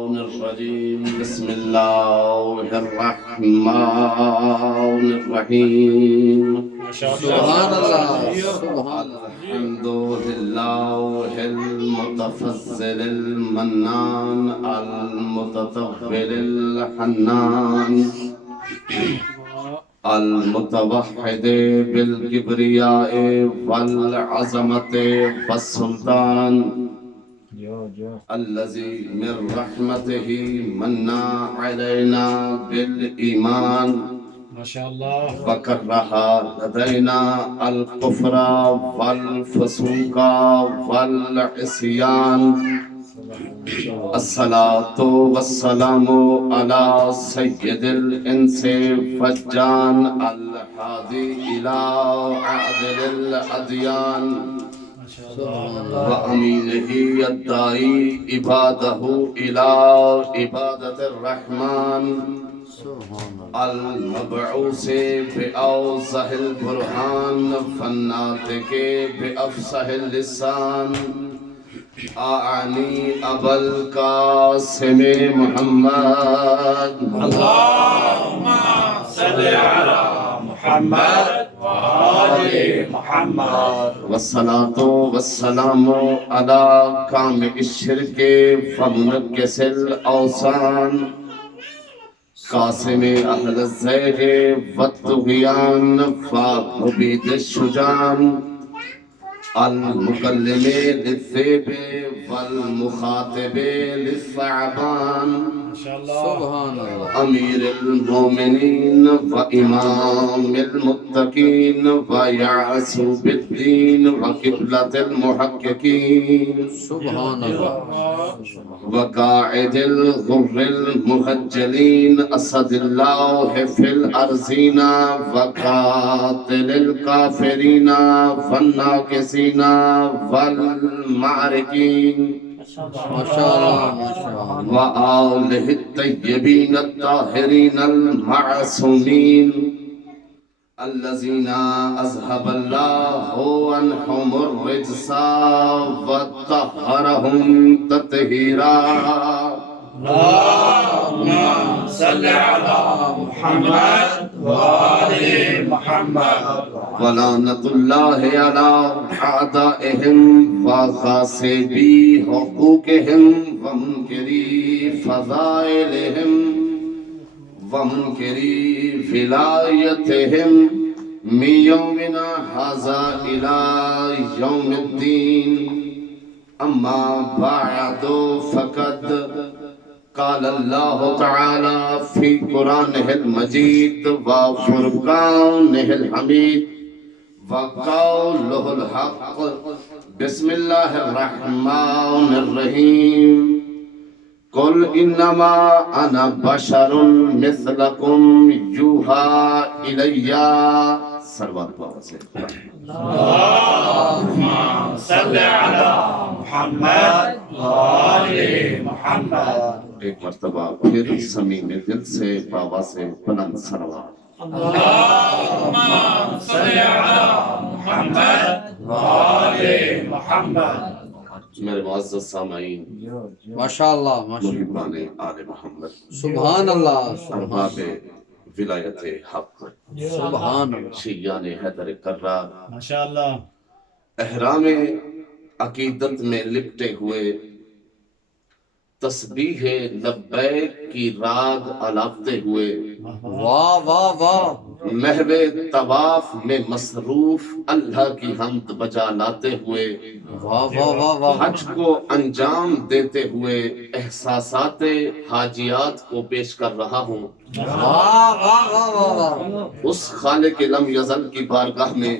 الرجيم بسم الله الرحمن الرحيم سبحان اللہ سبحان الحمد لله المتفضل المنان المتطول الحنان المتوحد بالكبرياء والعظمة والسلطان الذي من رحمته منا علينا بالإيمان ما شاء الله وكره لدينا الكفر والفسوق والعصيان الصلاة والسلام على سيد الإنس والجان الهادي إلى عدل الأديان وأمينه الداعي عباده إلى عبادة الرحمن المبعوث بأوضح البرهان فالناطق بأفصح اللسان أعني أبا القاسم محمد اللهم صل على محمد وآل محمد والصلاة والسلام على كامل الشرك ومنكس الأوثان قاسم أهل الزيغ والطغيان ومبيد الشجان المكلم للذئب والمخاطب للثعبان سبحان اللہ أمير المؤمنين وإمام المتقين ويعصب الدين وقبلة المحققين سبحان اللہ وقاعد الغر المهجلين أسد الله في الأرضين وقاتل الكافرين والناكسين والمعركين ما شاء اللہ ما شاء اللہ وآله الطيبين الطاهرين المعصومين الذين أذهب الله عنهم الرجس وطهرهم تطهيرا اللهم صل على محمد وآل محمد ولعنة الله على أعدائهم وغاصبي حقوقهم ومنكري فضائلهم ومنكري ولايتهم من يومنا هذا إلى يوم الدين أما بعد فقد قال الله تعالى في قرآنه المجيد وفرقانه الحميد وقوله الحق بسم الله الرحمن الرحيم قل إنما أنا بشر مثلكم يوحى إلي سروات بابا سے اللهم صل على محمد وآل محمد ایک مرتبہ پھر صمیم دل سے بابا سے بلند سروات اللهم صل على محمد وآل محمد میرے معزز سامعین ماشاء اللہ ماشاء اللہ محبان آل محمد سبحان اللہ ارباب ولایت حق سبحان اللہ شیعان حیدر کرار ماشاءاللہ احرام عقیدت میں لپٹے ہوئے تسبیح لبیک کی راگ الاپتے ہوئے واہ واہ واہ محو طواف میں مصروف اللہ کی حمد بجا لاتے ہوئے واہ واہ واہ واہ حج کو انجام دیتے ہوئے احساسات حاجیات کو پیش کر رہا ہوں واہ واہ واہ واہ اس خالق لم یزل کی بارگاہ میں،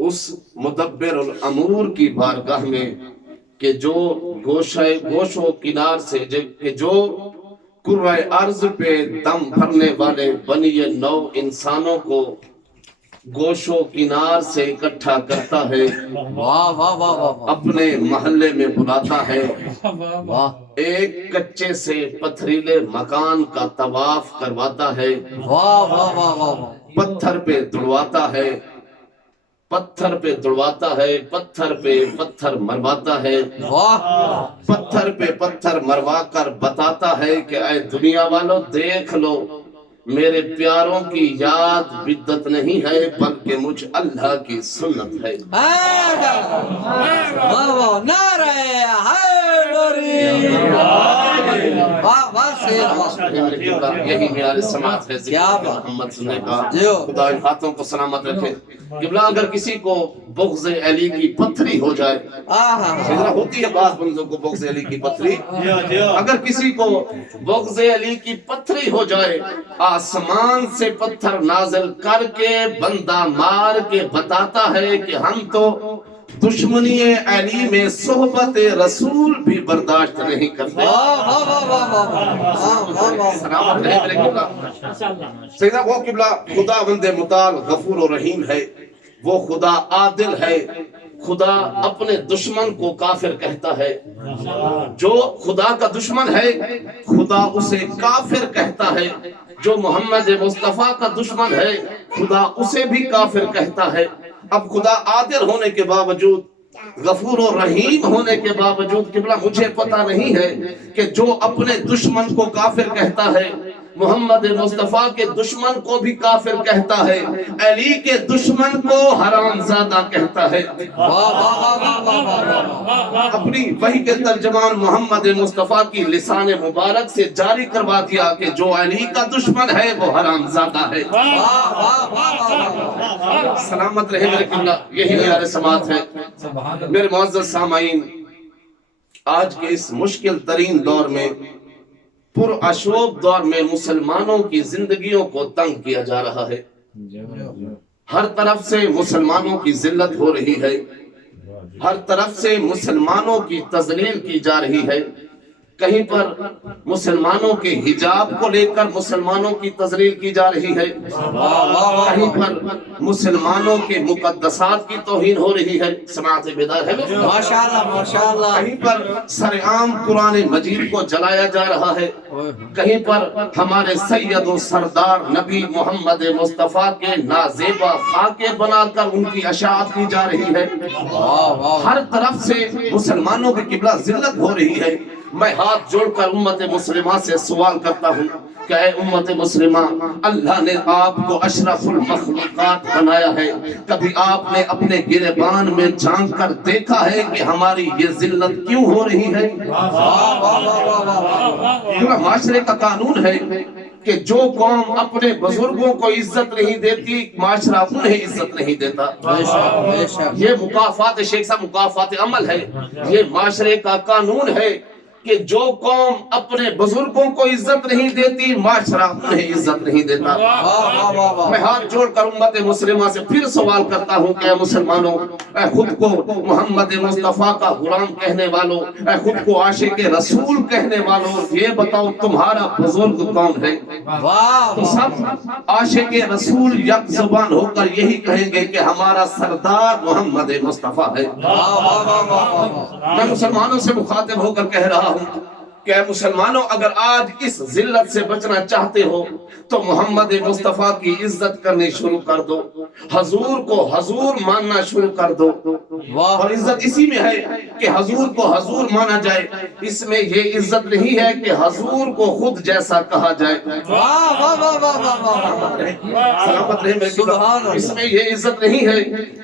اس مدبر الامور کی بارگاہ میں کہ جو گوش و کنار سے کہ جو کرۂ ارض پہ دم بھرنے والے بنی نو انسانوں کو گوش و کنار سے اکٹھا کرتا ہے، واہ واہ واہ واہ اپنے محلے میں بلاتا ہے، واہ ایک کچے سے پتھریلے مکان کا طواف کرواتا ہے، واہ واہ واہ واہ پتھر پہ دڑواتا ہے، پتھر پہ دڑواتا ہے، پتھر پہ پتھر مرواتا ہے، واہ پتھر پہ پتھر مروا کر بتاتا ہے کہ اے دنیا والوں دیکھ لو، میرے پیاروں کی یاد بدت نہیں ہے بلکہ مجھ اللہ کی سنت ہے۔ واہ واہ نعرہ حیدری واہ واہ سید واہ یہی معیار سماعت ہے، کیا ذکر بات۔ محمد سننے کا۔ جیو۔ خدا ان ہاتھوں کو سلامت رکھے۔ قبلہ اگر کسی کو بغض علی کی پتھری ہو جائے، سیدنا ہوتی ہے بعض بندوں کو بغض علی کی پتھری، اگر کسی کو بغض علی کی پتھری ہو جائے، آسمان سے پتھر نازل کر کے بندہ مار کے بتاتا ہے کہ ہم تو دشمنی علی میں صحبت رسول بھی برداشت نہیں کرتے۔ سلامت رہے میرے قبلہ۔ سیدنا وہ قبلہ خدا بند مطال غفور و رحیم ہے، وہ خدا عادل ہے، خدا اپنے دشمن کو کافر کہتا ہے، جو خدا کا دشمن ہے خدا اسے کافر کہتا ہے، جو محمد مصطفیٰ کا دشمن ہے خدا اسے بھی کافر کہتا ہے۔ اب خدا عادل ہونے کے باوجود، غفور و رحیم ہونے کے باوجود قبلہ مجھے پتہ نہیں ہے کہ جو اپنے دشمن کو کافر کہتا ہے محمد مصطفیٰ کے دشمن کو بھی کافر کہتا ہے، علی کے دشمن کو حرام زادہ کہتا ہے۔ اپنی وحی کے ترجمان محمد مصطفیٰ کی لسان مبارک سے جاری کروا دیا کہ جو علی کا دشمن ہے وہ حرام زادہ ہے۔ سلامت رہے میرے قبلہ، یہی معیار سماعت ہے۔ میرے معزز سامعین، آج کے اس مشکل ترین دور میں، پرآشوب دور میں مسلمانوں کی زندگیوں کو تنگ کیا جا رہا ہے، ہر طرف سے مسلمانوں کی ذلت ہو رہی ہے، ہر طرف سے مسلمانوں کی تذلیل کی جا رہی ہے، کہیں پر مسلمانوں کے حجاب کو لے کر مسلمانوں کی تذلیل کی جا رہی ہے، کہیں پر مسلمانوں کے مقدسات کی توہین ہو رہی ہے۔ سماعت بیدار ہے ماشاءاللہ ماشاءاللہ۔ کہیں پر سرعام قرآن مجید کو جلایا جا رہا ہے، کہیں پر ہمارے سید و سردار نبی محمد مصطفیٰ کے نازیبا خاکے بنا کر ان کی اشاعت کی جا رہی ہے، ہر طرف سے مسلمانوں کی قبلہ ذلت ہو رہی ہے۔ میں ہاتھ جوڑ کر امت مسلمہ سے سوال کرتا ہوں کہ اے امت مسلمہ، اللہ نے آپ کو اشرف المخلوقات بنایا ہے، کبھی آپ نے اپنے گریبان میں جھانک کر دیکھا ہے کہ ہماری یہ ذلت کیوں ہو رہی ہے؟ کیونکہ معاشرے کا قانون ہے کہ جو قوم اپنے بزرگوں کو عزت نہیں دیتی، معاشرہ انہیں عزت نہیں دیتا۔ یہ مکافات شیخ صاحب مکافات عمل ہے، یہ معاشرے کا قانون ہے کہ جو قوم اپنے بزرگوں کو عزت نہیں دیتی، معاشرہ انہیں عزت نہیں دیتا۔ میں ہاتھ جوڑ کر امت مسلمہ سے پھر سوال کرتا ہوں کہ اے مسلمانوں، اے خود کو محمد مصطفیٰ کا غلام کہنے والوں، اے خود کو عاشق رسول کہنے والوں، یہ بتاؤ تمہارا بزرگ کون ہے؟ تو سب عاشق رسول یک زبان ہو کر یہی کہیں گے کہ ہمارا سردار محمد مصطفیٰ ہے۔ میں مسلمانوں سے مخاطب ہو کر کہہ رہا ہوں کہ اے مسلمانوں، اگر آج اس ذلت سے بچنا چاہتے ہو تو محمد مصطفیٰ کی عزت کرنی شروع کر دو، حضور کو حضور ماننا شروع کر دو، اور عزت اسی میں ہے کہ حضور کو حضور مانا جائے، اس میں یہ عزت نہیں ہے کہ حضور کو خود جیسا کہا جائے۔ سلامت رہے میرے قبلہ، اس میں یہ عزت نہیں ہے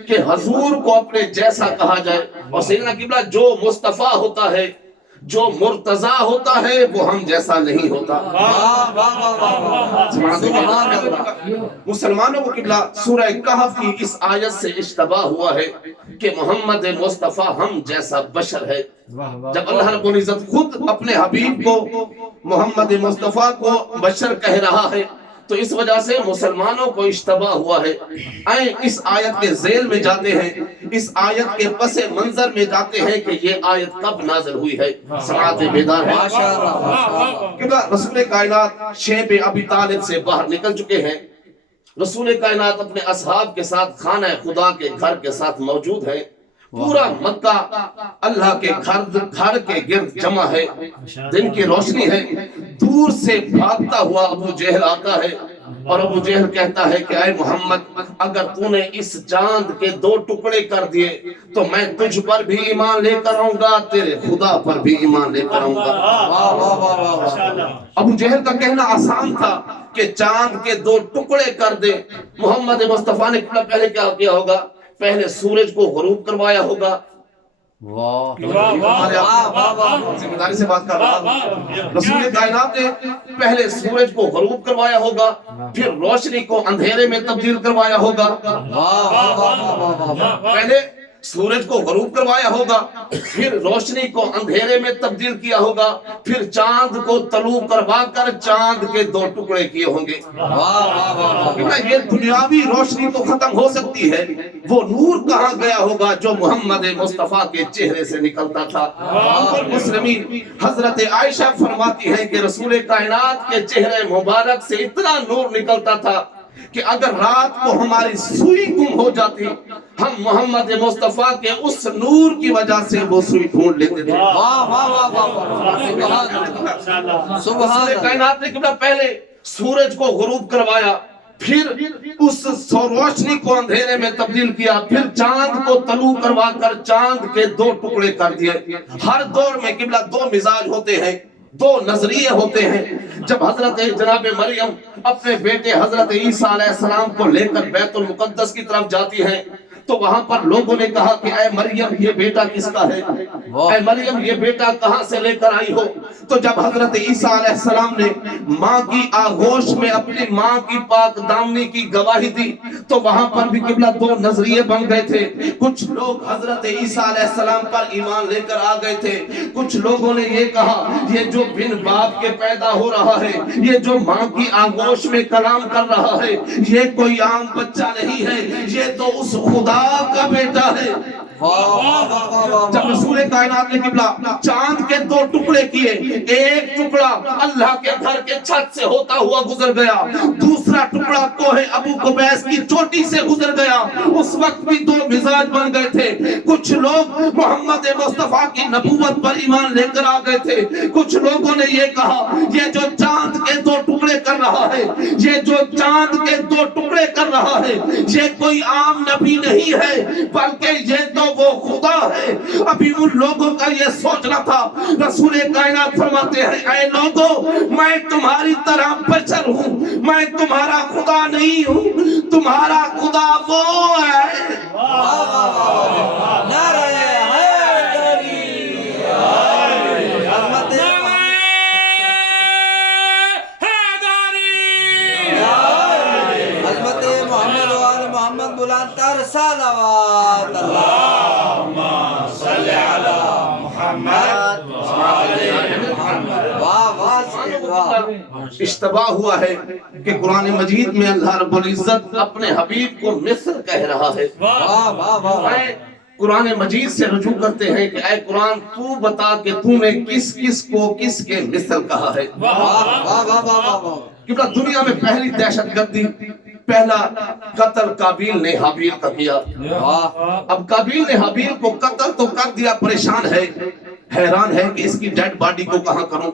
کہ حضور کو اپنے جیسا کہا جائے، اور سیدنا قبلہ جو مصطفیٰ ہوتا ہے، جو مرتضیٰ ہوتا ہے، وہ ہم جیسا نہیں ہوتا۔ مسلمانوں کو قبلہ سورہ کہف کی اس آیت سے اشتباہ ہوا ہے کہ محمد مصطفیٰ ہم جیسا بشر ہے۔ جب اللہ رب العزت خود اپنے حبیب کو محمد مصطفیٰ کو بشر کہہ رہا ہے تو اس وجہ سے مسلمانوں کو اشتباہ ہوا ہے۔ آئیں اس آیت کے ذیل میں جاتے ہیں، اس آیت کے پس منظر میں جاتے ہیں کہ یہ آیت کب نازل ہوئی ہے۔ سماعت بیدار ہے کہ رسول کائنات شیب ابی طالب سے باہر نکل چکے ہیں، رسول کائنات اپنے اصحاب کے ساتھ خانہ خدا کے گھر کے ساتھ موجود ہیں، پورا مکہ اللہ کے گھر کے گرد جمع ہے، دن کی روشنی ہے، دور سے بھاگتا ہوا ابو جہل آتا ہے، اور ابو جہل کہتا ہے کہ اے محمد اگر تو نے اس چاند کے 2 ٹکڑے کر دیے تو میں تجھ پر بھی ایمان لے کر آؤں گا تیرے خدا پر بھی ایمان لے کر آؤں گا۔ واہ واہ واہ واہ ماشاءاللہ۔ ابو جہل کا کہنا آسان تھا کہ چاند کے 2 ٹکڑے کر دے۔ محمد مصطفیٰ نے پہلے کیا کیا ہوگا؟ پہلے سورج کو غروب کروایا ہوگا۔ واہ واہ واہ واہ ذمہ داری سے بات کر رہا ہوں۔ رسول کائنات نے پہلے سورج کو غروب کروایا ہوگا، پھر روشنی کو اندھیرے میں تبدیل کروایا ہوگا۔ واہ واہ واہ پہلے سورج کو غروب کروایا ہوگا، پھر روشنی کو اندھیرے میں تبدیل کیا ہوگا، پھر چاند کو طلوع کروا کر چاند کے 2 ٹکڑے کیے ہوں گے۔ کیونکہ یہ دنیاوی روشنی تو ختم ہو سکتی ہے، وہ نور کہاں گیا ہوگا جو محمد مصطفیٰ کے چہرے سے نکلتا تھا۔ مسلمین حضرت عائشہ فرماتی ہیں کہ رسول کائنات کے چہرے مبارک سے اتنا نور نکلتا تھا کہ اگر رات کو ہماری سوئی گم ہو جاتی ہم محمد مصطفیٰ کے اس نور کی وجہ سے وہ سوئی ڈھونڈ لیتے تھے۔ واہ واہ واہ واہ سبحان رسول کائنات نے کیوں پہلے سورج کو غروب کروایا، پھر اس روشنی کو اندھیرے میں تبدیل کیا، پھر چاند کو طلوع کروا کر چاند کے 2 ٹکڑے کر دیے۔ ہر دور میں قبلہ 2 مزاج ہوتے ہیں، 2 نظریے ہوتے ہیں۔ جب حضرت جناب مریم اپنے بیٹے حضرت عیسیٰ علیہ السلام کو لے کر بیت المقدس کی طرف جاتی ہیں تو وہاں پر لوگوں نے کہا کہ اے مریم یہ بیٹا کس کا ہے؟ اے مریم یہ بیٹا کہاں سے لے کر آئی ہو؟ تو جب حضرت عیسیٰ علیہ السلام نے ماں کی آغوش میں اپنی ماں کی پاک دامنی کی گواہی دی تو وہاں پر بھی قبلہ 2 نظریے بن گئے تھے۔ کچھ لوگ حضرت عیسیٰ علیہ السلام پر ایمان لے کر آ گئے تھے، کچھ لوگوں نے یہ کہا یہ جو بن باپ کے پیدا ہو رہا ہے، یہ جو ماں کی آغوش میں کلام کر رہا ہے، یہ کوئی عام بچہ نہیں ہے، یہ تو اس خدا کا بیٹا ہے۔ جب رسول کائنات نے قبلہ چاند کے 2 ٹکڑے کیے، ایک ٹکڑا اللہ کے گھر کے چھت سے ہوتا ہوا گزر گیا، دوسرا ٹکڑا کوہ ابو قبیس کی چوٹی سے گزر گیا۔ اس وقت بھی 2 مزاج بن گئے تھے، کچھ لوگ محمد مصطفیٰ کی نبوت پر ایمان لے کر آ گئے تھے، کچھ لوگوں نے یہ کہا یہ جو چاند کے 2 ٹکڑے کر رہا ہے، یہ جو چاند کے 2 ٹکڑے کر رہا ہے یہ کوئی عام نبی نہیں ہے بلکہ یہ تو وہ خدا ہے۔ ابھی ان لوگوں کا یہ سوچنا تھا۔ رسول کائنات فرماتے ہیں اے لوگوں میں تمہاری طرح بشر ہوں، میں تمہارا خدا نہیں ہوں، تمہارا خدا وہ ہے۔ نعرہ حیدری عظمت عظمت محمد و آل محمد بلند تر صلوات اللہم صلی علی محمد واہ واہ واہ اشتباہ ہوا ہے کہ قرآن مجید میں اللہ رب العزت اپنے حبیب کو مثل کہہ رہا ہے۔ واہ واہ واہ اے قرآن مجید سے رجوع کرتے ہیں کہ اے قرآن تو بتا کہ تو نے کس کس کو کس کے مثل کہا ہے۔ واہ واہ واہ واہ کیونکہ دنیا میں پہلی دہشت گردی، پہلا قتل قابیل نے حابیل کا کیا۔ اب قابیل نے حابیل کو قتل تو کر دیا، پریشان ہے، حیران ہے کہ اس کی ڈیڈ باڈی کو کہاں کروں،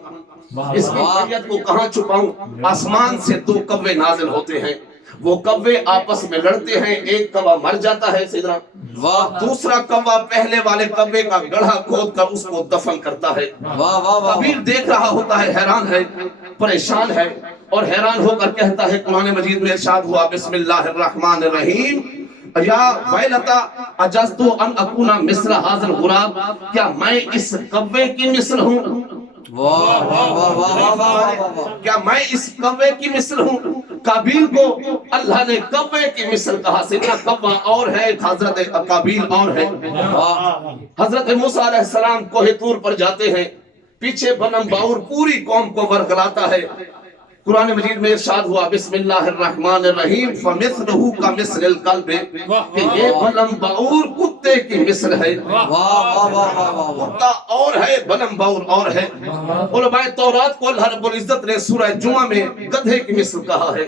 اس کی میت کو کہاں چھپاؤں۔ آسمان سے 2 کوے نازل ہوتے ہیں، وہ کوے آپس میں لڑتے ہیں، ایک کوا مر جاتا ہے سیدنا، دوسرا کوا پہلے والے کوے کا گڑھا کھود کر اس کو دفن کرتا ہے۔ قابیل دیکھ رہا ہوتا ہے، حیران ہے، پریشان ہے، اور حیران ہو کر کہتا ہے، قرآن مجید میں ارشاد ہوا بسم اللہ الرحمن الرحیم یا ویلتا اجزت ان اکون مثل ھذا الغراب، کیا میں اس کوے کی مثل ہوں؟ کیا میں اس کوے کی مثل ہوں؟ قابیل کو اللہ نے کوے کی مثل کہا، سیدنا کوا اور ہے، حضرت قابیل اور ہے۔ حضرت موسیٰ علیہ السلام کوہ طور پر جاتے ہیں، پیچھے بنم باور پوری قوم کو ورگلاتا ہے۔ قرآن مجید میں ارشاد ہوا بسم اللہ الرحمن الرحیم فمثلہ کمثل الکلب، کہ یہ بلم باور کتے کی مثل ہے۔ کتا اور ہے، بلم باور اور ہے۔ علماء تورات کو اللہ رب العزت نے سورہ جمعہ میں گدھے کی مثل کہا ہے۔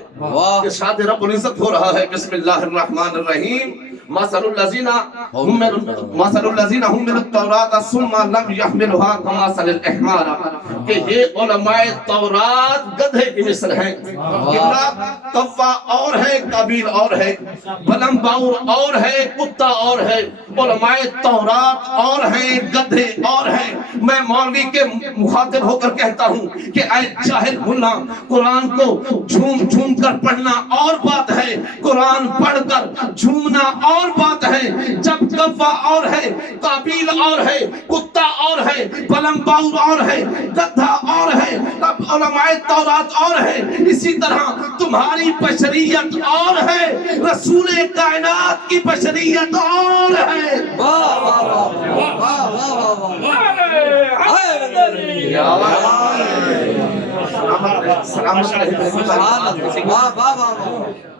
ارشاد رب العزت ہو رہا ہے بسم اللہ الرحمن الرحیم مثل الذین حملوا التوراۃ ثم لم يحملوها كمثل الحمار کہ یہ علماء تورات گدھے کی مثل ہیں. قبلہ کوا اور ہے، قابیل اور ہے، بلم باور اور ہے، کتا اور ہے. علماء تورات اور ہیں، گدھے اور ہیں. میں مولوی کے مخاطب ہو کر کہتا ہوں کہ اے جاہل ملا، قرآن کو جھوم جھوم کر پڑھنا اور بات ہے، قرآن پڑھ کر جھومنا اور بات ہے. جب کوا اور ہے، قابیل اور ہے، کتا اور ہے، بلم باور اور ہے، گدھا اور ہے، اب علماء تورات اور ہے. اسی طرح تمہاری بشریت اور ہے، رسول کائنات کی بشریت اور ہے. واہ واہ واہ واہ واہ واہ واہ. سلامت رہے. سبحان اللہ. واہ واہ واہ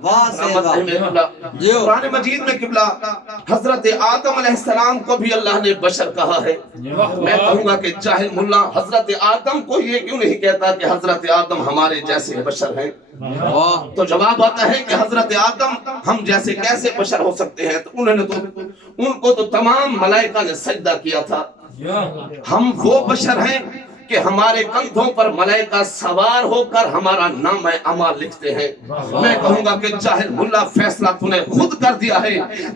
واہ سے واہ. جو قرآن مجید میں قبلہ حضرت آدم علیہ السلام کو بھی اللہ نے بشر کہا ہے. میں کہوں گا کہ جاہل ملا حضرت آدم کو یہ کیوں نہیں کہتا کہ حضرت آدم ہمارے جیسے بشر ہیں؟ تو جواب آتا ہے کہ حضرت آدم ہم جیسے کیسے بشر ہو سکتے ہیں؟ تو ان کو تو تمام ملائکہ نے سجدہ کیا تھا. ہم وہ بشر ہیں کہ ہمارے کندھوں پر ملائکہ سوار ہو کر ہمارا نام اعمال لکھتے ہیں. میں کہوں گا کہ جاہل ملا فیصلہ تو نے خود کر دیا ہے.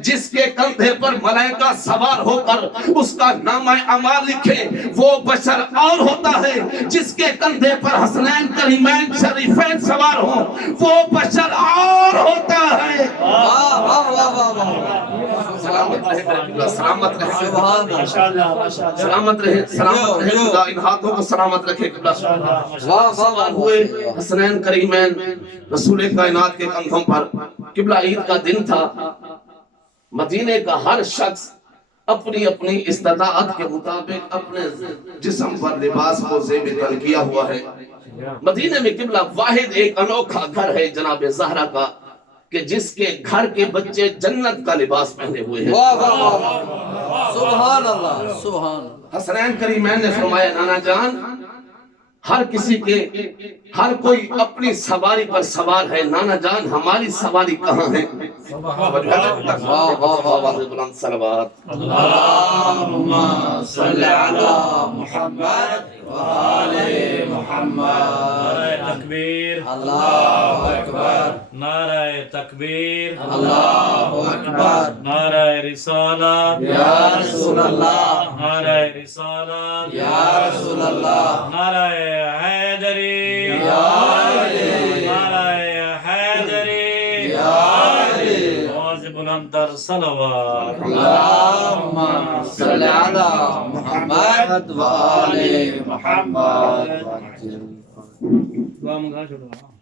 جس کے کندھے پر ملائکہ سوار ہو کر اس کا نام اعمال لکھے وہ بشر اور ہوتا ہے. جس کے کندھے پر حسنین کریمین شریفین سوار ہوں وہ بشر اور ہوتا ہے. واہ واہ واہ واہ. سلامت رہے میرے قبلہ، سلامت رہے، سبحان اللہ. سلامت رہے، سلامت رہے. خدا ان ہاتھوں کو سلامت رکھے. قبلہ واہ سوار ہوئے حسنین کریمین رسول کائنات کے کندھوں پر. قبلہ عید کا دن تھا. مدینے کا ہر شخص اپنی اپنی استطاعت کے مطابق اپنے جسم پر لباس کو زیب تن کیا ہوا ہے. مدینے میں قبلہ واحد ایک انوکھا گھر ہے جناب زہرا کا کہ جس کے گھر کے بچے جنت کا لباس پہنے ہوئے ہیں. واہ واہ واہ. سبحان اللہ سبحان اللہ. حسنین کریمین نے فرمایا نانا جان ہر کسی کے ہر کوئی اپنی سواری پر سوار ہے. نانا جان ہماری سواری کہاں ہے؟ واہ واہ واہ. بلند صلوات. اللہم صلی علی محمد وآل محمد. تکبیر، اللہ اکبر. نعرہ تکبیر، اللہ اکبر. نعرہ رسالت، یا رسول اللہ. نعرہ رسالت، یا رسول اللہ. نعرہ حیدری، یا علی. نعرہ حیدری، یا علی. آواز بلند تر صلوات. اللہم صلی علی محمد وآل محمد. دعا منگا چھوڑو.